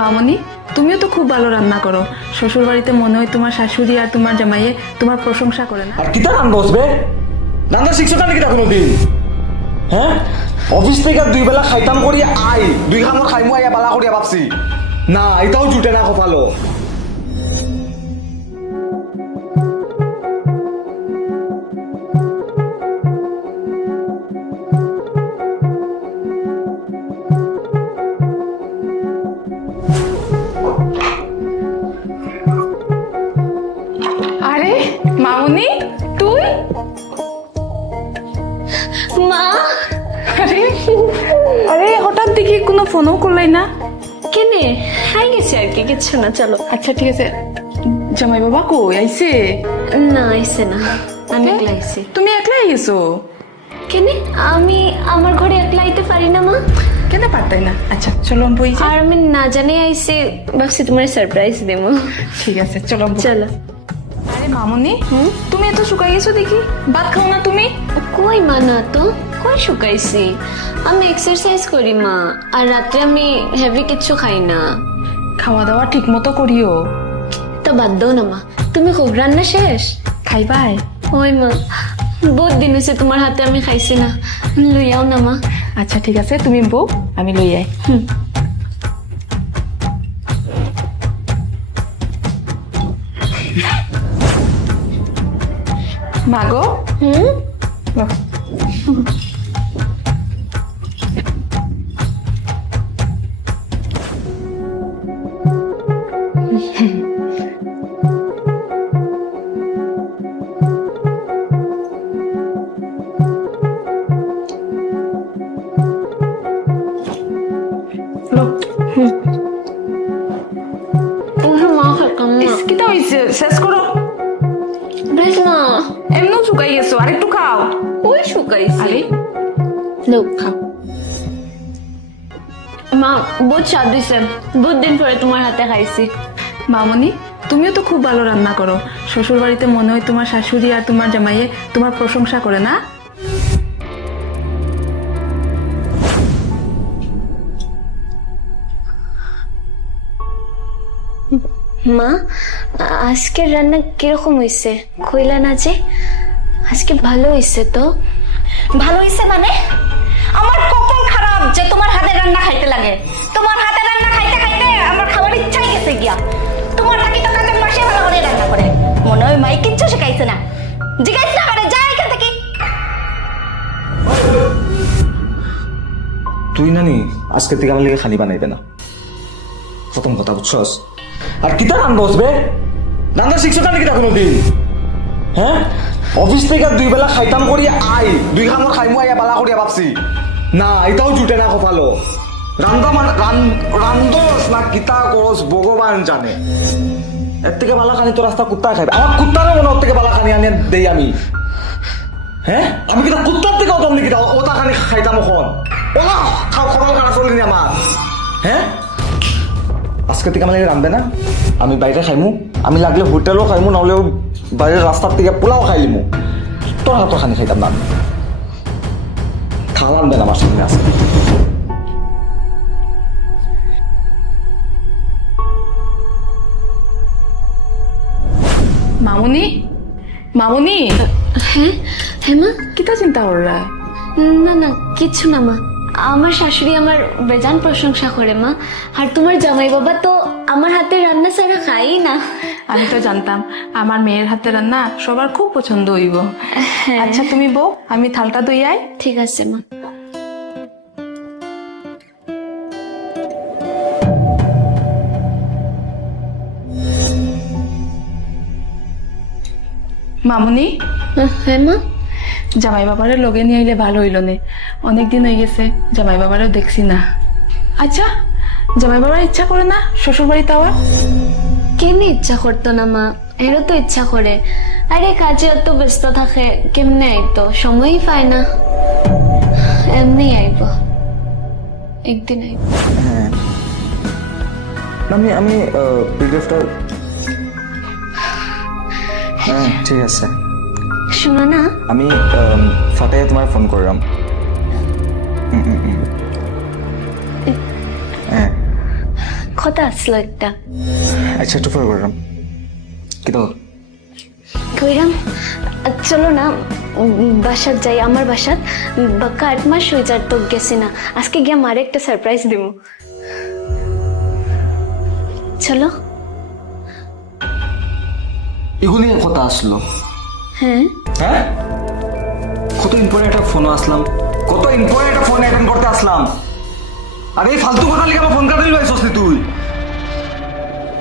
মামনি, তুমিও তো খুব ভালো রান্না করো। শ্বশুর বাড়িতে মনে হয় তোমার শাশুড়ি আর তোমার জামাইয়ে তোমার প্রশংসা করে না। আর কিতা রান বসবে? রান্না শিখছো না নাকি তা কোনোদিন? হ্যাঁ? অফিস থেকে দুই বেলা খাইতাম করি আই দুই খামর খাইমু আইয়া বালা করিয়া ভাবছি। না, এটাও জুটে না কপালো আরে হঠাৎ দেখি কোনো ফোনও করলাই না। কেনে? হাই গেছে আর কি কিচ্ছু না চলো। আচ্ছা ঠিক আছে। জামাই বাবা কই? আইছে? না আইসে না। আমি একলা আইসি তুমি একলাই আইছো কেনে? আমি আমার ঘরে একলা আইতে পারি না মা। কেন পারতাই না? আচ্ছা চলো বই আর আমি না জানি আইসি ভাবছি তোমার সারপ্রাইজ দেবো। ঠিক আছে চলো চলো। আরে মামনি তুমি এত শুকাই গেছো দেখি। ভাত খাও না তুমি? কই মা না তো? কই শুকাইছি? আমি এক্সারসাইজ করি মা। আর রাত্রে আমি হেভি কিচ্ছু খাই না। খাওয়া দাওয়া ঠিক মতো করিও। তা বাদ দাও না মা। তুমি খুব রান্না শেষ? খাইবাই? ওই মা। বহুত দিন হয়েছে তোমার হাতে আমি খাইছি না। লইয়াও না মা। আচ্ছা ঠিক আছে। তুমি বউ আমি লই আই। হুম। মাগো হুম? শেষ করো। প্লিজ এমনও শুকাই গেছো আরেকটু খাও। ওই শুকাইছি। আরে লো খাও। মা বহুত স্বাদ বহুত দিন পরে তোমার হাতে খাইছি। মামনি তুমিও তো খুব ভালো রান্না করো। শ্বশুর বাড়িতে মনে হয় তোমার শাশুড়ি আর তোমার জামাইয়ে তোমার প্রশংসা করে না? মা আজকের রান্না কীরকম হয়েছে কইলা না যে আজকে ভালো হয়েছে তো। ভালো হয়েছে মানে? আমার কপাল খারাপ যে তোমার হাতে রান্না খাইতে লাগে। তোমার হাতে রান্না খাইতে খাইতে আমার খাবার ইচ্ছাই গেছে গিয়া। তোমার থাকি তো কাদের মাসে ভালো করে রান্না করে। মনে হয় মাই কিচ্ছু শিখাইছে না। জিজ্ঞাসা না মানে যা এখান থেকে। তুই নানি আজকে থেকে আমার লেগে খালি বানাইবে না। প্রথম কথা বুঝছস? আর কিতা রান্না বসবে? রান্না শিখছো না নাকি তা কোনোদিন হ্যাঁ? অফিস থেকে দুই বেলা খাইতাম করি, আই, দুই খামর খাইমু আইয়া বালা করিয়া ভাবছি। না, এটাও জুটে না কপালো। রান্ধা মানে রান্ধস না কিতা করস ভগবান জানে। এর থেকে বালা খানি তো রাস্তা কুত্তা খাইবে আমার কুত্তারও মনে ওর থেকে বালা খানি আনিয়ে দেই আমি। হ্যাঁ আমি কিতা কুত্তার থেকে অতম নাকি? ওটা খানি খাইতাম এখন ওলা খাও খবর খারাপ চলিনি আমার হ্যাঁ আজকে থেকে আমার রান্ধবে না? আমি বাইরে খাইমু আমি লাগলে হোটেলও খাইমু নহলেও বাইরের রাস্তার থেকে পোলাও খাইলিমু তোর হাত খানি খাইতাম না। থাল আনবে না আমার সামনে আজকে। মামুনি? মামুনি? হ্যাঁ হ্যাঁ মা। কিতা চিন্তা কররা না না কিচ্ছু না মা। আমার শাশুড়ি আমার বেজান প্রশংসা করে মা। আর তোমার জামাই বাবা তো আমার হাতে রান্না ছাড়া খাই না। আমি তো জানতাম আমার মেয়ের হাতে রান্না সবার খুব পছন্দ হইব। আচ্ছা তুমি বউ আমি থালটা দই আই। ঠিক আছে মা। মামুনি? হ্যাঁ মা। জামাই বাবারে লগে নিয়ে আইলে ভালো হইল নে। অনেক দিন হয়ে গেছে জামাই বাবারও দেখছি না। আচ্ছা জামাই বাবার ইচ্ছা করে না শ্বশুর বাড়িতে আবার কেন ইচ্ছা করতো না মা? এরও তো ইচ্ছা করে। আরে কাজে অত ব্যস্ত থাকে কেমনে আইতো? সময়ই পায় না। এমনি আইব। একদিন আইব। হ্যাঁ। আমি আমি পিডিএফটা হ্যাঁ ঠিক আছে। শোনো না। আমি ফাটাইয়া তোমার ফোন করলাম। হ্যাঁ। কথা আসলো একটা। আচ্ছা একটু পরে করলাম। কিতা কইরাম চলো না বাসাত যাই আমার বাসাত বাক্কা আট মাস হয়ে যার তো গেছি না। আজকে গিয়ে মারে একটা সারপ্রাইজ দিব চলো। এগুলি কথা আসলো। হ্যাঁ। হ্যাঁ? কত ইম্পর্টেন্ট একটা ফোন আসলাম। কত ইম্পর্টেন্ট একটা ফোন অ্যাটেন্ড করতে আসলাম। আরে এই ফালতু কথা লিখে আমার ফোন কাটে লইছস তুই?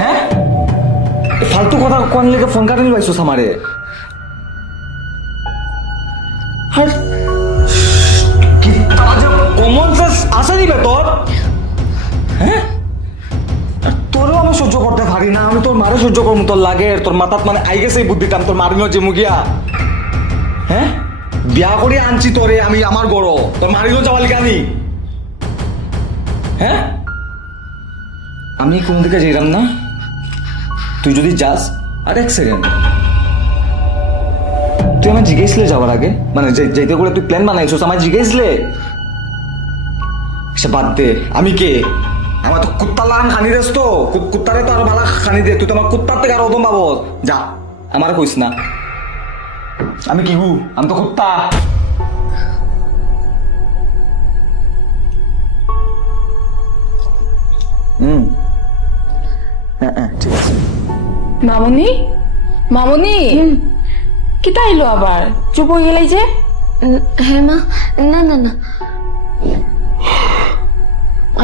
হ্যাঁ? ফালতু কথা কোন লিখে ফোন কাটে লইছস আমারে? আর কি কমন সেন্স আছে নি বে তোর? সহ্য করব তোর লাগে, তোর মাথাত মানে আই গেছে এই বুদ্ধিটা তোর মারিনো যে মুগিয়া। হ্যাঁ বিয়া করে আনছি তোরে আমি আমার গড় তোর মারিনো যাওয়ার লিগে আমি। হ্যাঁ আমি কোন দিকে যাইলাম না? তুই যদি যাস আর এক সেকেন্ড তুই আমার জিজ্ঞেসলে যাওয়ার আগে মানে যে- যেতে করে তুই প্ল্যান বানাইছিস আমার জিজ্ঞেসলে। সে বাদ দে। আমি কে? আমার তো কুত্তার লাগান খানি দেস তো। কুত্তারে তো আরও ভালো খানি দে। তুই তো আমার কুত্তার থেকে আরও ওদম পাবো যা আমার কইস না। আমি কি হু? আমি তো কুত্তা। হুম। হ্যাঁ হ্যাঁ ঠিক আছে। মামনি? মামনি? কিতা আইলো আবার? চুপ হয়ে গেলাই যে? হ্যাঁ মা। না না না।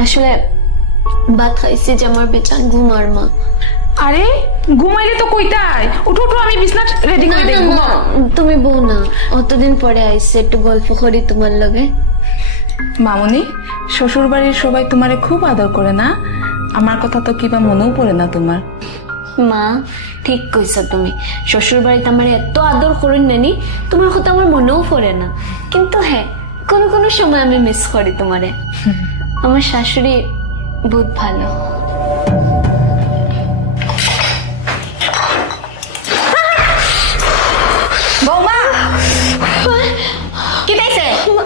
আসলে ভাত খাইছি যে আমার বেচান ঘুমার মা। আরে ঘুমাইলে তো কইতাই উঠো উঠো আমি বিছনা রেডি করে দেই ঘুমাও। তুমি বউ না অতদিন পরে আইসে একটু গল্প করি তোমার লগে। মামনি শ্বশুর বাড়ির সবাই তোমারে খুব আদর করে না? আমার কথা তো কিবা মনেও পড়ে না তোমার। মা ঠিক কইছ তুমি। শ্বশুর বাড়িতে আমার এত আদর করেন নানি তোমার কথা আমার মনেও পড়ে না। কিন্তু হ্যাঁ কোনো কোনো সময় আমি মিস করি তোমারে। আমার শাশুড়ি বহুত ভালো। বৌমা! কি দেখছে মা-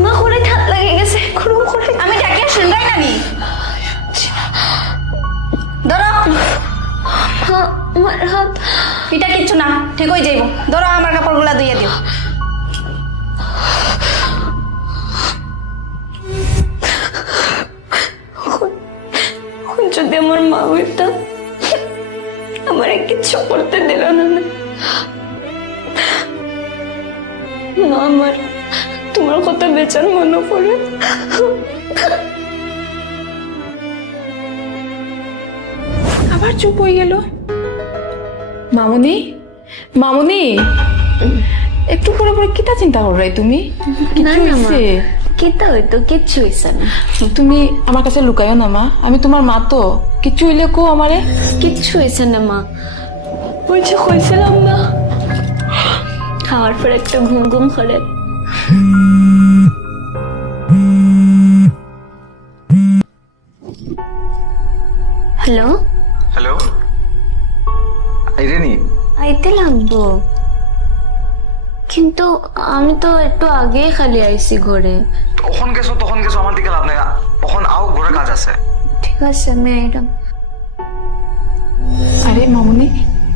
মা করে হাত লাগে গেছে। খুরুম করে আমি ডাকিয়া শুনবাই নানি। ধরো। মা, আমার হাত। এটা কিচ্ছু না ঠিক হয়ে যাইব। ধরো আমার কাপড়গুলা ধুইয়ে দিও। কিচ্ছু করতে দিল না না। আমার তোমার কথা বেচার মনে পড়ে। আবার চুপ হয়ে গেল। মামনি মামনি একটু পরে পরে কিতা চিন্তা করবে তুমি? কিতা হইতো কিচ্ছু হইছে না। তুমি আমার কাছে লুকাইও না মা আমি তোমার মা তো কিছু হইলে কো আমারে। কিচ্ছু হয়েছে না মা বলছে হয়েছিলাম না। খাওয়ার পর একটা ঘুম ঘুম করে। হ্যালো? হ্যালো? আইরেনি আইতে লাগবো। কিন্তু আমি তো একটু আগেই খালি আইছি ঘরে। তখন গেছো তখন গেছো আমার দিকে লাভ নাই। তখন আও ঘরে কাজ আছে। ঠিক আছে আমি আইলাম আরে মামনি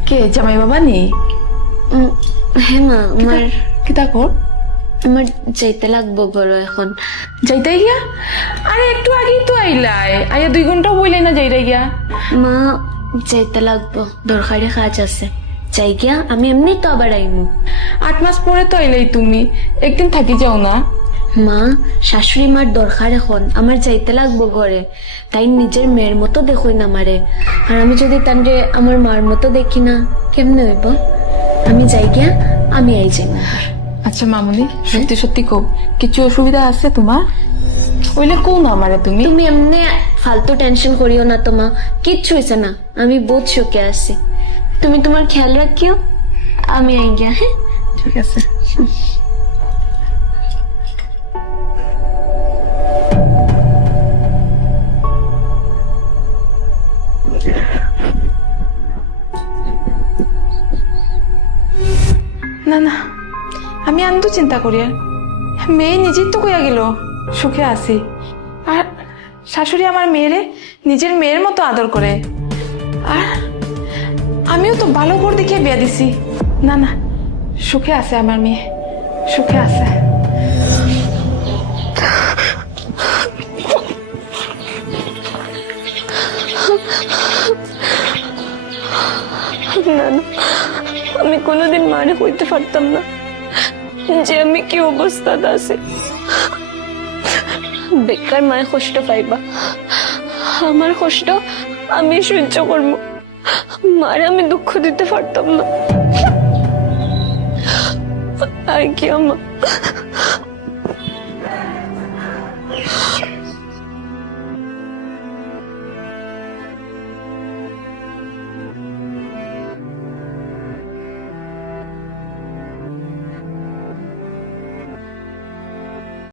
কে জামাই বাবা নেই হ্যাঁ মা আমার কিতা কর? আমার যেতে লাগবো ঘরে এখন। যাইতাই গিয়া? আরে একটু আগেই তো আইলাই। আইয়া দুই ঘণ্টা বইলাই না যাইতাই গিয়া? মা যেতে লাগবো। দরকারি কাজ আছে। যাই গিয়া আমি এমনি তো আবার আইমু। আট মাস পরে তো আইলাই তুমি। একদিন থাকি যাও না। মা শাশুড়ি মার দরকার এখন। আমার যাইতে লাগবো ঘরে। তাই নিজের মেয়ের মতো দেখই না আমারে। আর আমি যদি তানরে আমার মার মতো দেখি না কেমনে হইব? আমি যাই গিয়া আমি আই যাই। আচ্ছা মামুনি সত্যি সত্যি কো কিছু অসুবিধা আছে তোমার? ওইলে কো না আমারে তুমি। তুমি এমনি ফালতু টেনশন করিও না তো মা কিচ্ছু হয়েছে না আমি বহুত সুখে আছি। তুমি তোমার খেয়াল রাখিও আমি আই গিয়া হ্যাঁ? ঠিক আছে। না না। আমি আনতো চিন্তা করি আর। মেয়ে নিজের তো কইয়া গেল, সুখে আছি। আর শাশুড়ি আমার মেয়েরে নিজের মেয়ের মতো আদর করে। আর আমিও তো ভালো করে দেখে বিয়া দিছি। না না, সুখে আছে আমার মেয়ে, সুখে আছে। না। আমি কোনোদিন মারে হইতে পারতাম না। যে আমি কি অবস্থাতে আছি। বেকার মায়ের কষ্ট পাইবা। আমার কষ্ট আমি সহ্য করব। মারে আমি দুঃখ দিতে পারতাম না। আর কি